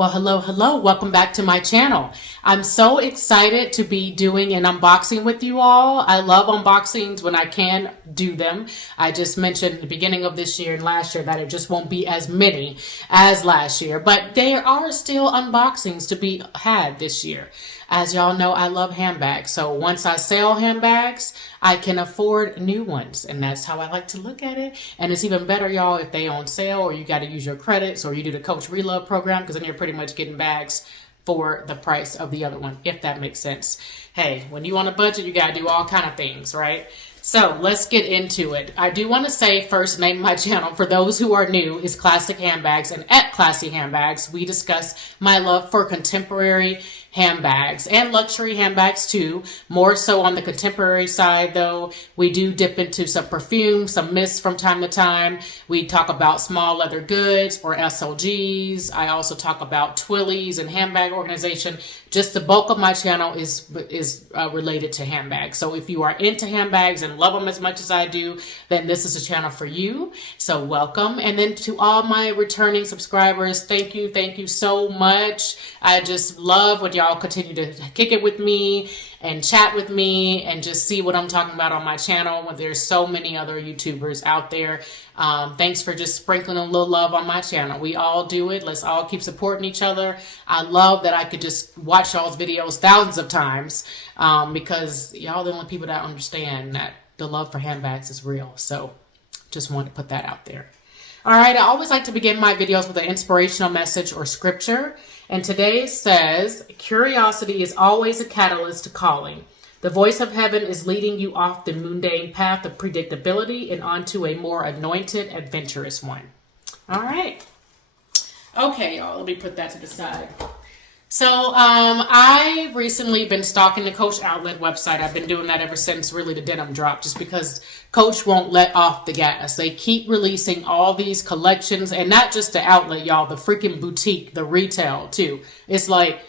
Well, hello. Welcome back to my channel. I'm so excited to be doing an unboxing with you all. I love unboxings when I can do them. I just mentioned at the beginning of this year and last year that it just won't be as many as last year, but there are still unboxings to be had this year. As y'all know, I love handbags. So once I sell handbags, I can afford new ones. And that's how I like to look at it. And it's even better, y'all, if they on sale or you got to use your credits or you do the Coach Relove program, because then you're pretty much getting bags for the price of the other one, if that makes sense. Hey, when you on a budget, you got to do all kind of things, right? So let's get into it. I do want to say first, name of my channel, for those who are new, is Classic Handbags. And at Classy Handbags, we discuss my love for contemporary handbags and luxury handbags too. More so on the contemporary side though. We do dip into some perfume, some mists from time to time. We talk about small leather goods or SLGs. I also talk about Twillies and handbag organization. Just the bulk of my channel is related to handbags. So if you are into handbags and love them as much as I do, then this is a channel for you. So welcome. And then to all my returning subscribers, thank you so much. I just love what y'all continue to kick it with me and chat with me and just see what I'm talking about on my channel when there's so many other YouTubers out there. Thanks for just sprinkling a little love on my channel. We all do it. Let's all keep supporting each other. I love that I could just watch y'all's videos thousands of times because y'all the only people that understand that the love for handbags is real. So just wanted to put that out there. All right, I always like to begin my videos with an inspirational message or scripture. And today says, curiosity is always a catalyst to calling. The voice of heaven is leading you off the mundane path of predictability and onto a more anointed, adventurous one. All right. Okay, y'all, let me put that to the side. So I've recently been stalking the Coach Outlet website. I've been doing that ever since really the denim drop, just because Coach won't let off the gas. They keep releasing all these collections, and not just the outlet, y'all, the freaking boutique, the retail too. It's like,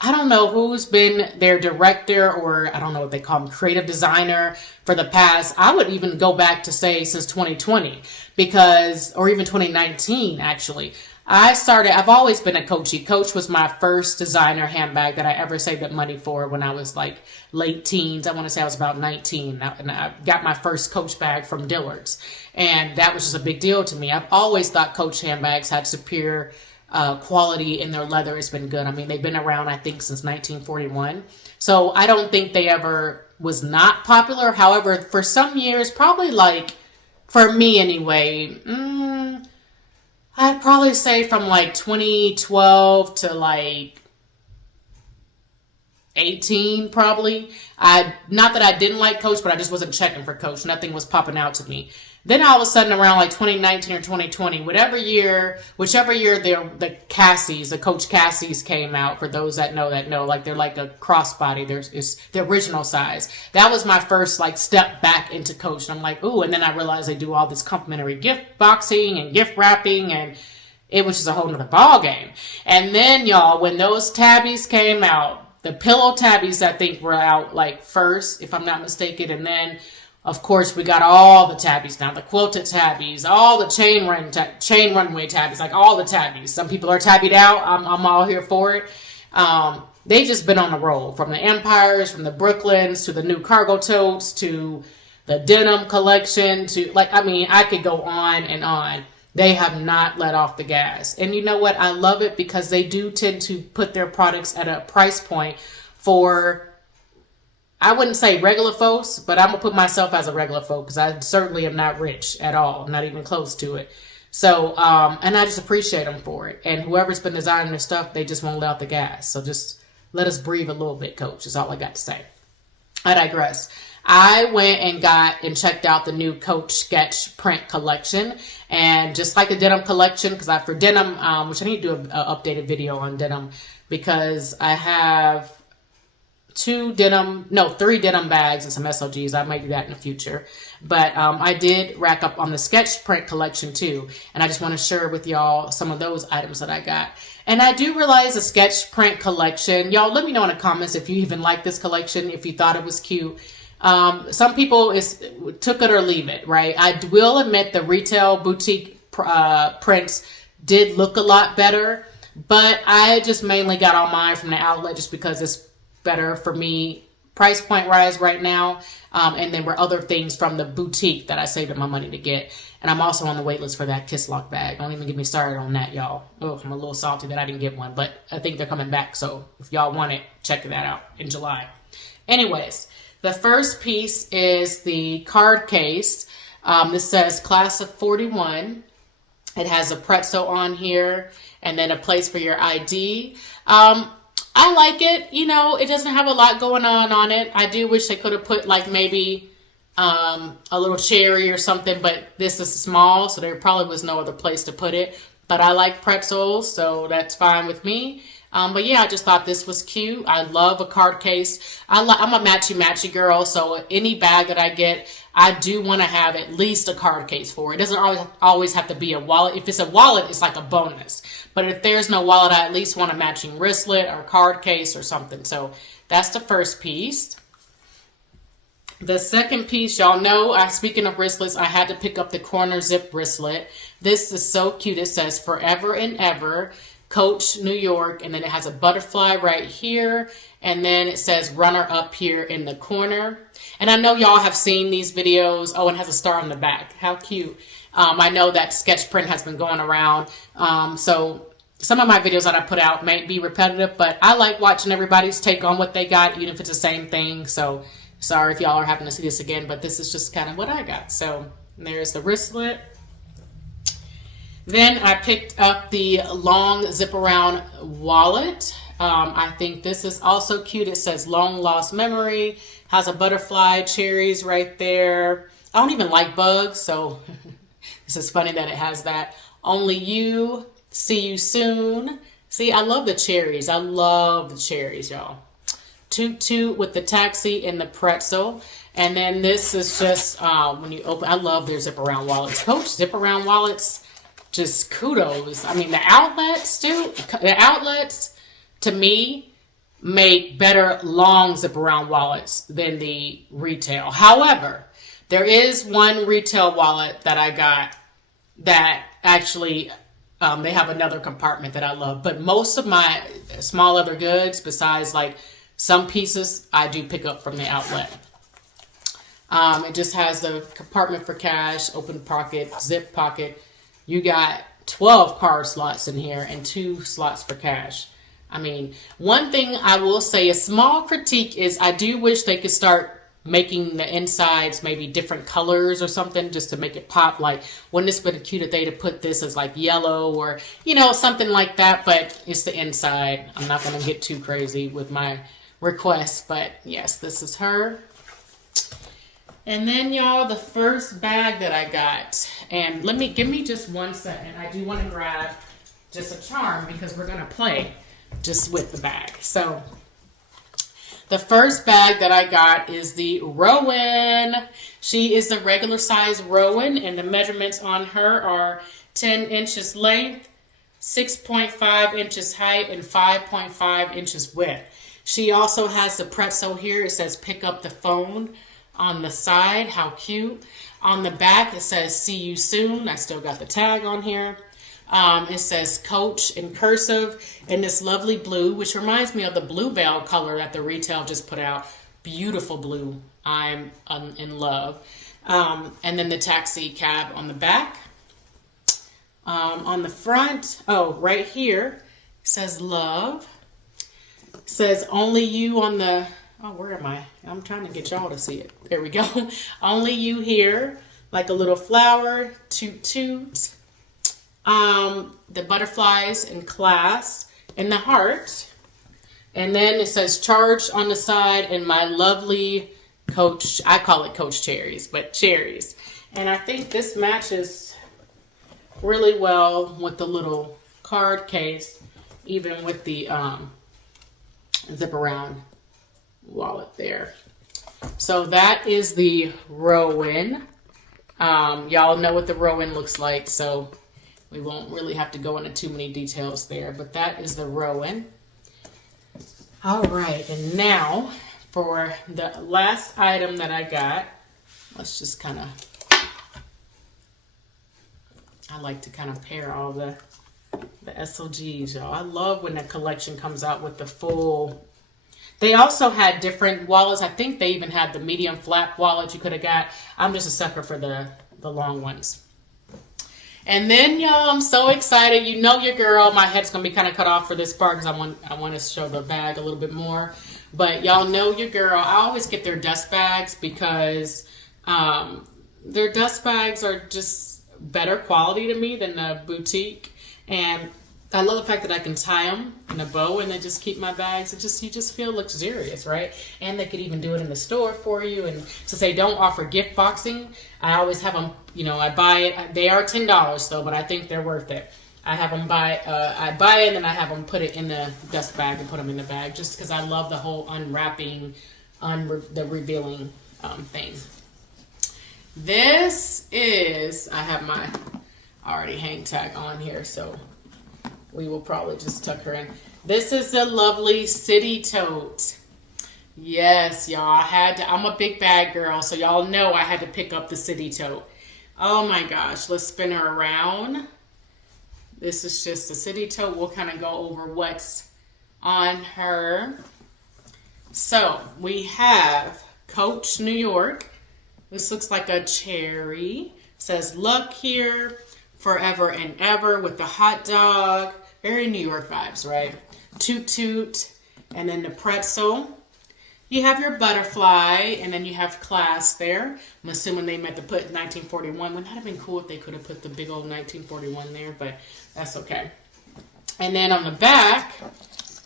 I don't know who's been their director, or I don't know what they call them, creative designer for the past, I would even go back to say since 2020 because, or even 2019 actually. I've always been a Coachy. Coach was my first designer handbag that I ever saved up money for when I was like late teens. I want to say I was about 19 and I got my first Coach bag from Dillard's. And that was just a big deal to me. I've always thought Coach handbags had superior quality in their leather. It's been good. I mean, they've been around, I think, since 1941. So I don't think they ever was not popular. However, for some years, probably like, for me anyway, I'd probably say from like 2012 to like 18 probably. Not that I didn't like Coach, but I just wasn't checking for Coach. Nothing was popping out to me. Then all of a sudden around like 2019 or 2020, whichever year the Cassies, the Coach Cassies came out, for those that know, like they're like a crossbody. It's the original size. That was my first like step back into Coach. And I'm like, ooh, and then I realized they do all this complimentary gift boxing and gift wrapping, and it was just a whole nother ball game. And then y'all, when those tabbies came out, the pillow tabbies I think were out like first, if I'm not mistaken, and then of course, we got all the tabbies now, the quilted tabbies, all the chain runway tabbies, like all the tabbies. Some people are tabbied out. I'm all here for it. They've just been on the roll, from the Empires, from the Brooklyns, to the new cargo totes, to the denim collection, to like, I mean, I could go on and on. They have not let off the gas. And you know what? I love it because they do tend to put their products at a price point for, I wouldn't say regular folks, but I'm going to put myself as a regular folk because I certainly am not rich at all, not even close to it. So, and I just appreciate them for it. And whoever's been designing their stuff, they just won't let out the gas. So just let us breathe a little bit, Coach, is all I got to say. I digress. I went and checked out the new Coach Sketch print collection. And just like the denim collection, because for denim, which I need to do an updated video on denim, because I have three denim bags and some SLGs. I might do that in the future. But I did rack up on the sketch print collection too. And I just want to share with y'all some of those items that I got. And I do realize the sketch print collection, y'all let me know in the comments if you even like this collection, if you thought it was cute. Some people took it or leave it, right? I will admit the retail boutique prints did look a lot better. But I just mainly got all mine from the outlet just because it's better for me price point wise right now. And there were other things from the boutique that I saved up my money to get. And I'm also on the wait list for that Kiss Lock bag. Don't even get me started on that, y'all. Oh, I'm a little salty that I didn't get one, but I think they're coming back. So if y'all want it, check that out in July. Anyways, the first piece is the card case. This says class of 41. It has a pretzel on here and then a place for your ID. I like it. You know, it doesn't have a lot going on it. I do wish they could have put like maybe a little cherry or something, but this is small, so there probably was no other place to put it. But I like pretzels, so that's fine with me. But yeah, I just thought this was cute. I love a card case. I'm a matchy girl, so any bag that I get, I do want to have at least a card case for. It doesn't always have to be a wallet. If it's a wallet, it's like a bonus. But if there's no wallet, I at least want a matching wristlet or card case or something. So that's the first piece. The second piece, y'all know, speaking of wristlets, I had to pick up the corner zip wristlet. This is so cute. It says Forever and Ever, Coach, New York, and then it has a butterfly right here, and then it says runner up here in the corner. And I know y'all have seen these videos. Oh, and it has a star on the back. How cute. I know that sketch print has been going around. So some of my videos that I put out may be repetitive, but I like watching everybody's take on what they got, even if it's the same thing. So sorry if y'all are having to see this again, but this is just kind of what I got. So there's the wristlet. Then I picked up the long zip around wallet. I think this is also cute. It says long lost memory, has a butterfly, cherries right there. I don't even like bugs, so this is funny that it has that. Only you, see you soon. See, I love the cherries. I love the cherries, y'all. Tote with the taxi and the pretzel. And then this is just when you open, I love their zip around wallets. Coach zip around wallets, just kudos. I mean, the outlets to me make better long zip around wallets than the retail. However, there is one retail wallet that I got that actually they have another compartment that I love. But most of my small leather goods, besides like some pieces, I do pick up from the outlet. It just has the compartment for cash, open pocket, zip pocket. You got 12 card slots in here and 2 slots for cash. I mean, one thing I will say, a small critique is I do wish they could start making the insides maybe different colors or something just to make it pop. Like, wouldn't this been cute if they to put this as like yellow or, you know, something like that, but it's the inside. I'm not going to get too crazy with my request, but yes, this is her. And then y'all, the first bag that I got, and give me just 1 second. I do want to grab just a charm because we're going to play just with the bag. So the first bag that I got is the Rowan. She is the regular size Rowan, and the measurements on her are 10 inches length, 6.5 inches height, and 5.5 inches width. She also has the pretzel here. It says pick up the phone on the side. How cute. On the back, it says see you soon. I still got the tag on here. It says Coach in cursive in this lovely blue, which reminds me of the Bluebell color that the retail just put out. Beautiful blue. I'm in love. And then the taxi cab on the back. On the front, right here, it says love. It says only you on the, where am I? I'm trying to get y'all to see it. There we go. Only you here, like a little flower, toot. The butterflies in class and the heart. And then it says charged on the side and my lovely Coach, I call it Coach Cherries, but cherries. And I think this matches really well with the little card case, even with the zip around wallet there. So that is the Rowan. Y'all know what the Rowan looks like, so we won't really have to go into too many details there, but that is the Rowan. All right, and now for the last item that I got, let's just kind of, I like to kind of pair all the The SLGs, y'all. I love when the collection comes out with the full. They also had different wallets. I think they even had the medium flap wallet you could have got. I'm just a sucker for the long ones. And then, y'all, I'm so excited. You know your girl. My head's going to be kind of cut off for this part because I want to show the bag a little bit more. But y'all know your girl. I always get their dust bags because their dust bags are just better quality to me than the boutique. And I love the fact that I can tie them in a bow and then just keep my bags. You just feel luxurious, right? And they could even do it in the store for you. And since they don't offer gift boxing, I always have them, you know, I buy it. They are $10 though, but I think they're worth it. I have them I buy it and then I have them put it in the dust bag and put them in the bag just because I love the whole unwrapping, the revealing thing. This is, I have my already hang tag on here, so we will probably just tuck her in. This is the lovely City Tote. Yes, y'all, I'm a big bag girl, so y'all know I had to pick up the City Tote. Oh my gosh, let's spin her around. This is just the City Tote. We'll kind of go over what's on her. So we have Coach New York. This looks like a cherry. It says luck here, forever and ever with the hot dog. Very New York vibes, right? Toot toot. And then the pretzel. You have your butterfly, and then you have class there. I'm assuming they meant to put 1941. Wouldn't that have been cool if they could have put the big old 1941 there, but that's okay. And then on the back,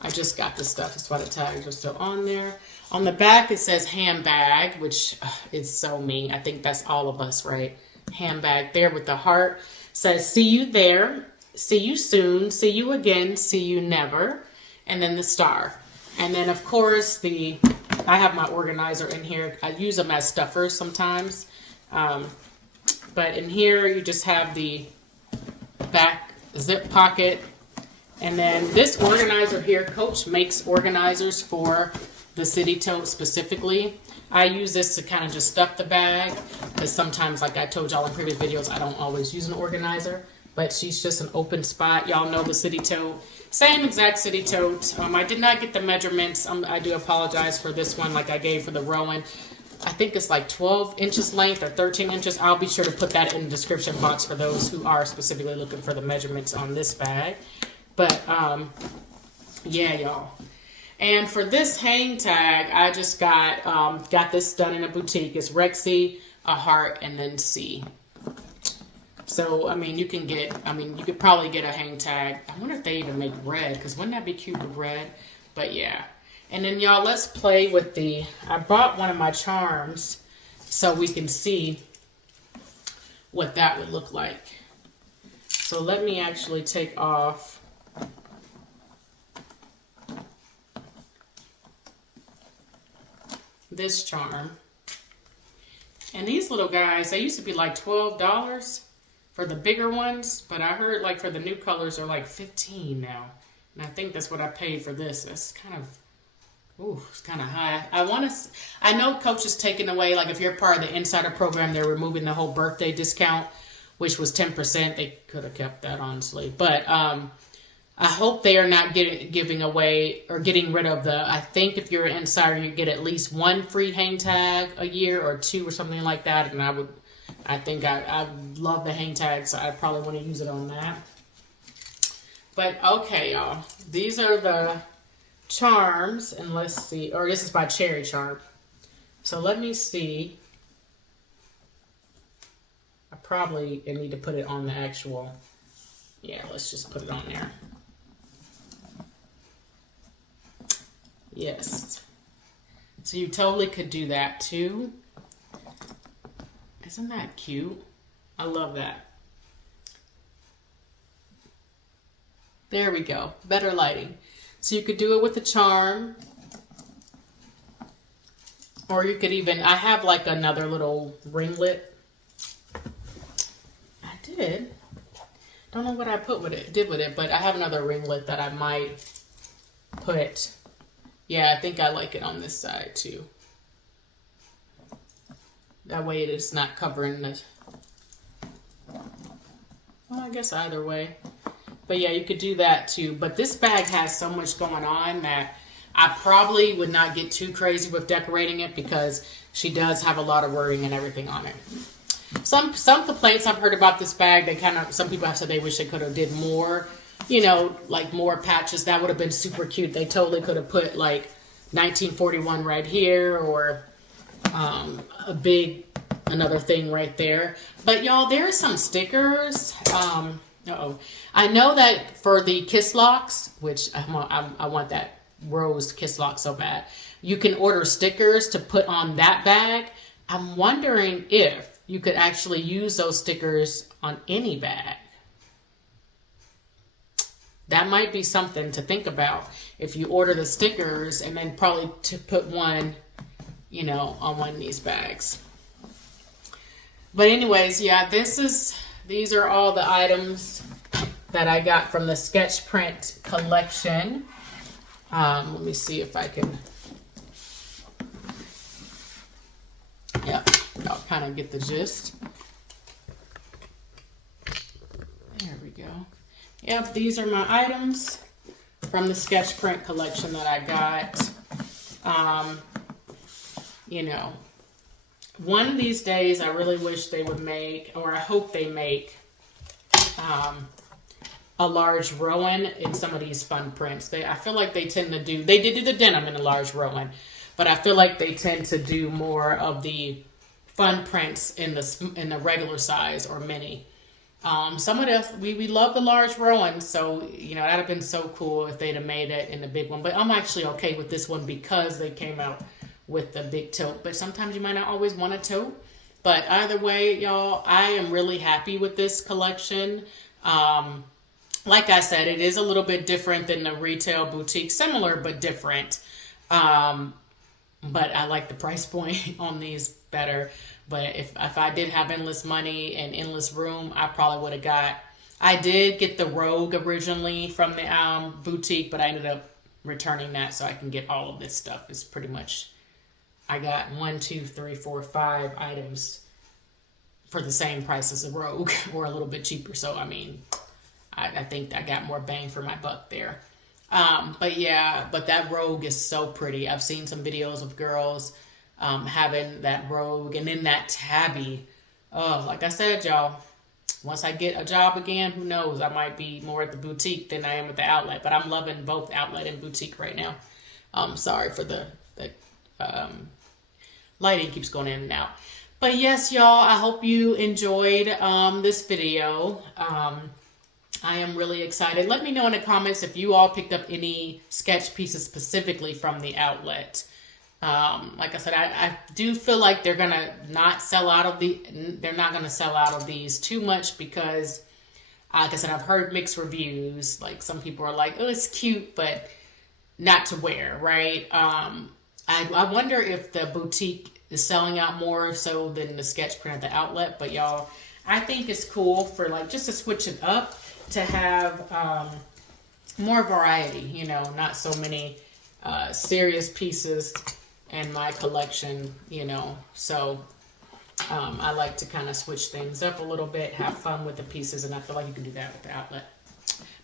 I just got this stuff. That's why the tags are still on there. On the back, it says handbag, which is so me. I think that's all of us, right? Handbag there with the heart. It says, see you there. See you soon. See you again. See you never. And then the star. And then, of course, I have my organizer in here. I use them as stuffers sometimes. But in here, you just have the back zip pocket. And then this organizer here, Coach makes organizers for the City Tote specifically. I use this to kind of just stuff the bag. Because sometimes, like I told y'all in previous videos, I don't always use an organizer. But she's just an open spot. Y'all know the City Tote. Same exact City Tote. I did not get the measurements. I do apologize for this one like I gave for the Rowan. I think it's like 12 inches length or 13 inches. I'll be sure to put that in the description box for those who are specifically looking for the measurements on this bag. But, yeah, y'all. And for this hang tag, I just got this done in a boutique. It's Rexy, a heart, and then C. So, you could probably get a hang tag. I wonder if they even make red, because wouldn't that be cute with red? But yeah. And then y'all, let's play with I bought one of my charms so we can see what that would look like. So let me actually take off this charm. And these little guys, they used to be like $12 for the bigger ones, but I heard like for the new colors are like $15 now. And I think that's what I paid for this. That's kind of, it's kind of high. I know Coach is taking away, like if you're part of the insider program, they're removing the whole birthday discount, which was 10%. They could have kept that, honestly. But I hope they are not giving away or getting rid of I think if you're an insider, you get at least one free hang tag a year or two or something like that. And I love the hang tag, so I probably want to use it on that. But okay, y'all. These are the charms, and let's see. Or this is my cherry charm. So let me see. I probably need to put it on the actual. Yeah, let's just put it on there. Yes. So you totally could do that too. Isn't that cute? I love that. There we go. Better lighting. So you could do it with a charm. Or you could even, I have like another little ringlet. I did. Don't know what I did with it, but I have another ringlet that I might put. Yeah, I think I like it on this side too. That way it is not covering the, well, I guess either way. But yeah, you could do that too. But this bag has so much going on that I probably would not get too crazy with decorating it because she does have a lot of wording and everything on it. Some complaints I've heard about this bag, some people have said they wish they could have did more, you know, like more patches. That would have been super cute. They totally could have put like 1941 right here, or another thing right there. But y'all, there are some stickers. I know that for the kiss locks, which I want that rose kiss lock so bad, you can order stickers to put on that bag. I'm wondering if you could actually use those stickers on any bag. That might be something to think about if you order the stickers, and then probably to put one, you know, on one of these bags. But anyways, yeah, these are all the items that I got from the sketch print collection. Let me see if I can, yeah, I'll kind of get the gist. There we go. Yep, these are my items from the sketch print collection that I got. You know, one of these days I really wish they would make, or I hope they make, a large Rowan in some of these fun prints. I feel like they tend to do, they did do the denim in a large Rowan, but I feel like they tend to do more of the fun prints in the regular size or mini. Some of this, we love the large Rowan, so, you know, that'd have been so cool if they'd have made it in the big one. But I'm actually okay with this one because they came out with the big tote. But sometimes you might not always want a tote. But either way, y'all, I am really happy with this collection. Like I said, it is a little bit different than the retail boutique, similar but different. But I like the price point on these better. But if I did have endless money and endless room, I probably would have I did get the Rogue originally from the boutique, but I ended up returning that so I can get all of this stuff. It's pretty much, I got 1, 2, 3, 4, 5 items for the same price as the Rogue, or a little bit cheaper. So, I mean, I think I got more bang for my buck there. But yeah, but that Rogue is so pretty. I've seen some videos of girls having that Rogue, and then that tabby. Oh, like I said, y'all, once I get a job again, who knows? I might be more at the boutique than I am at the outlet. But I'm loving both outlet and boutique right now. Sorry for the lighting keeps going in and out. But yes, y'all, I hope you enjoyed this video. I am really excited. Let me know in the comments if you all picked up any sketch pieces specifically from the outlet. Like I said, I do feel like they're gonna not sell out of they're not gonna sell out of these too much because, like I said, I've heard mixed reviews. Like some people are like, oh, it's cute, but not to wear, right? I wonder if the boutique is selling out more so than the sketch print at the outlet. But y'all, I think it's cool for like just to switch it up, to have more variety, you know, not so many serious pieces in my collection, you know. So I like to kind of switch things up a little bit, have fun with the pieces, and I feel like you can do that with the outlet.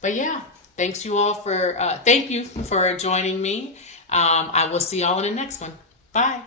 But yeah, thank you for joining me. I will see y'all in the next one. Bye.